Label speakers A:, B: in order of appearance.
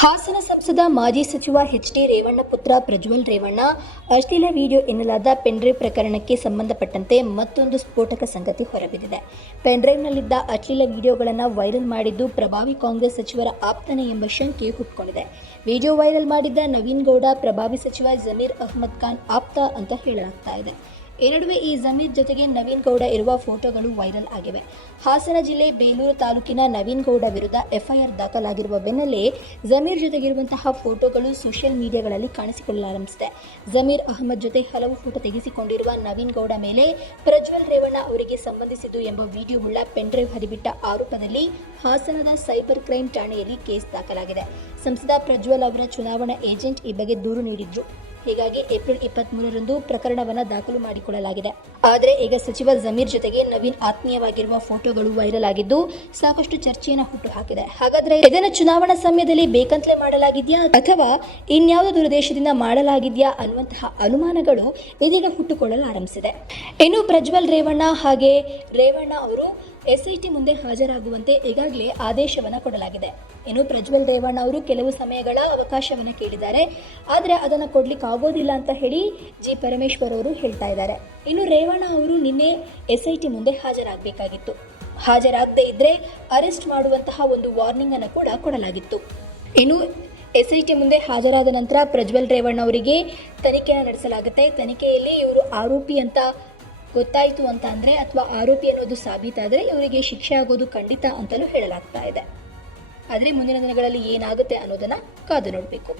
A: ಹಾಸನ ಸಂಸದ ಮಾಜಿ ಸಚಿವ ಎಚ್ ಡಿ ರೇವಣ್ಣ ಪುತ್ರ ಪ್ರಜ್ವಲ್ ರೇವಣ್ಣ, ಅಶ್ಲೀಲ ವಿಡಿಯೋ ಎನ್ನಲಾದ ಪೆನ್ಡ್ರೈವ್ ಪ್ರಕರಣಕ್ಕೆ ಸಂಬಂಧಪಟ್ಟಂತೆ ಮತ್ತೊಂದು ಸ್ಫೋಟಕ ಸಂಗತಿ ಹೊರಬಿದ್ದಿದೆ. ಪೆನ್ಡ್ರೈವ್ನಲ್ಲಿದ್ದ ಅಶ್ಲೀಲ ವಿಡಿಯೋಗಳನ್ನು ವೈರಲ್ ಮಾಡಿದ್ದು ಪ್ರಭಾವಿ ಕಾಂಗ್ರೆಸ್ ಸಚಿವರ ಆಪ್ತನೇ ಎಂಬ ಶಂಕೆ ಹುಟ್ಟಿಕೊಂಡಿದೆ ವಿಡಿಯೋ ವೈರಲ್ ಮಾಡಿದ್ದ ನವೀನ್ ಗೌಡ, ಪ್ರಭಾವಿ ಸಚಿವ ಜಮೀರ್ ಅಹ್ಮದ್ ಖಾನ್ ಆಪ್ತ ಅಂತ ಹೇಳಲಾಗ್ತಾ ಇದೆ. ಈ ನಡುವೆ ಈ ಜಮೀರ್ ಜೊತೆಗೆ ನವೀನ್ ಗೌಡ ಇರುವ ಫೋಟೋಗಳು ವೈರಲ್ ಆಗಿವೆ. ಹಾಸನ ಜಿಲ್ಲೆ ಬೇಲೂರು ತಾಲೂಕಿನ ನವೀನ್ ಗೌಡ ವಿರುದ್ಧ ಎಫ್ಐಆರ್ ದಾಖಲಾಗಿರುವ ಬೆನ್ನಲ್ಲೇ ಜಮೀರ್ ಜೊತೆಗಿರುವಂತಹ ಫೋಟೋಗಳು ಸೋಷಿಯಲ್ ಮೀಡಿಯಾಗಳಲ್ಲಿ ಕಾಣಿಸಿಕೊಳ್ಳಲಾರಂಭಿಸಿದೆ ಜಮೀರ್ ಅಹಮದ್ ಜೊತೆ ಹಲವು ಫೋಟೋ ತೆಗೆಸಿಕೊಂಡಿರುವ ನವೀನ್ ಗೌಡ ಮೇಲೆ ಪ್ರಜ್ವಲ್ ರೇವಣ್ಣ ಅವರಿಗೆ ಸಂಬಂಧಿಸಿದ್ದು ಎಂಬ ವಿಡಿಯೋವುಳ್ಳ ಪೆನ್ಡ್ರೈವ್ ಹರಿಬಿಟ್ಟ ಆರೋಪದಲ್ಲಿ ಹಾಸನದ ಸೈಬರ್ ಕ್ರೈಂ ಠಾಣೆಯಲ್ಲಿ ಕೇಸ್ ದಾಖಲಾಗಿದೆ. ಸಂಸದ ಪ್ರಜ್ವಲ್ ಅವರ ಚುನಾವಣಾ ಏಜೆಂಟ್ ಈ ಬಗ್ಗೆ ದೂರು ನೀಡಿದ್ರು. ಹೀಗಾಗಿ ಏಪ್ರಿಲ್ ಇಪ್ಪತ್ತ್ ಮೂರರಂದು ಪ್ರಕರಣವನ್ನು ದಾಖಲು ಮಾಡಿಕೊಳ್ಳಲಾಗಿದೆ. ಆದರೆ ಈಗ ಸಚಿವ ಜಮೀರ್ ಜೊತೆಗೆ ನವೀನ್ ಆತ್ಮೀಯವಾಗಿರುವ ಫೋಟೋಗಳು ವೈರಲ್ ಆಗಿದ್ದು ಸಾಕಷ್ಟು ಚರ್ಚೆಯನ್ನು ಹುಟ್ಟು ಹಾಕಿದೆ. ಹಾಗಾದ್ರೆ ಇದನ್ನು ಚುನಾವಣಾ ಸಮಯದಲ್ಲಿ ಬೇಕಂತಲೇ ಮಾಡಲಾಗಿದ್ಯಾ ಅಥವಾ ಇನ್ಯಾವುದೋ ದುರುದ್ದೇಶದಿಂದ ಮಾಡಲಾಗಿದೆಯಾ ಅನ್ನುವಂತಹ ಅನುಮಾನಗಳು ಇದೀಗ ಹುಟ್ಟುಕೊಳ್ಳಲು ಆರಂಭಿಸಿದೆ. ಇನ್ನು ಪ್ರಜ್ವಲ್ ರೇವಣ್ಣ ಹಾಗೆ ರೇವಣ್ಣ ಅವರು ಎಸ್ಐಟಿ ಮುಂದೆ ಹಾಜರಾಗುವಂತೆ ಈಗಾಗಲೇ ಆದೇಶವನ್ನು ಕೊಡಲಾಗಿದೆ. ಇನ್ನು ಪ್ರಜ್ವಲ್ ರೇವಣ್ಣ ಅವರು ಕೆಲವು ಸಮಯಗಳ ಅವಕಾಶವನ್ನು ಕೇಳಿದ್ದಾರೆ. ಆದರೆ ಅದನ್ನು ಕೊಡ್ಲಿಕ್ಕೆ ಆಗೋದಿಲ್ಲ ಅಂತ ಹೇಳಿ ಜಿ ಪರಮೇಶ್ವರ್ ಅವರು ಹೇಳ್ತಾ ಇದ್ದಾರೆ. ಇನ್ನು ರೇವಣ್ಣ ಅವರು ನಿನ್ನೆ ಎಸ್ಐಟಿ ಮುಂದೆ ಹಾಜರಾಗಬೇಕಾಗಿತ್ತು. ಹಾಜರಾಗದೇ ಇದ್ರೆ ಅರೆಸ್ಟ್ ಮಾಡುವಂತಹ ಒಂದು ವಾರ್ನಿಂಗ್ ಅನ್ನು ಕೂಡ ಕೊಡಲಾಗಿತ್ತು. ಇನ್ನು ಎಸ್ ಐ ಟಿ ಮುಂದೆ ಹಾಜರಾದ ನಂತರ ಪ್ರಜ್ವಲ್ ರೇವಣ್ಣ ಅವರಿಗೆ ತನಿಖೆಯನ್ನು ನಡೆಸಲಾಗುತ್ತೆ. ತನಿಖೆಯಲ್ಲಿ ಇವರು ಆರೋಪಿ ಅಂತ ಗೊತ್ತಾಯಿತು ಅಂತ ಅಂದರೆ ಅಥವಾ ಆರೋಪಿ ಅನ್ನೋದು ಸಾಬೀತಾದರೆ ಇವರಿಗೆ ಶಿಕ್ಷೆ ಆಗೋದು ಖಂಡಿತ ಅಂತಲೂ ಹೇಳಲಾಗ್ತಾ ಇದೆ. ಆದರೆ ಮುಂದಿನ ದಿನಗಳಲ್ಲಿ ಏನಾಗುತ್ತೆ ಅನ್ನೋದನ್ನು ಕಾದು ನೋಡಬೇಕು.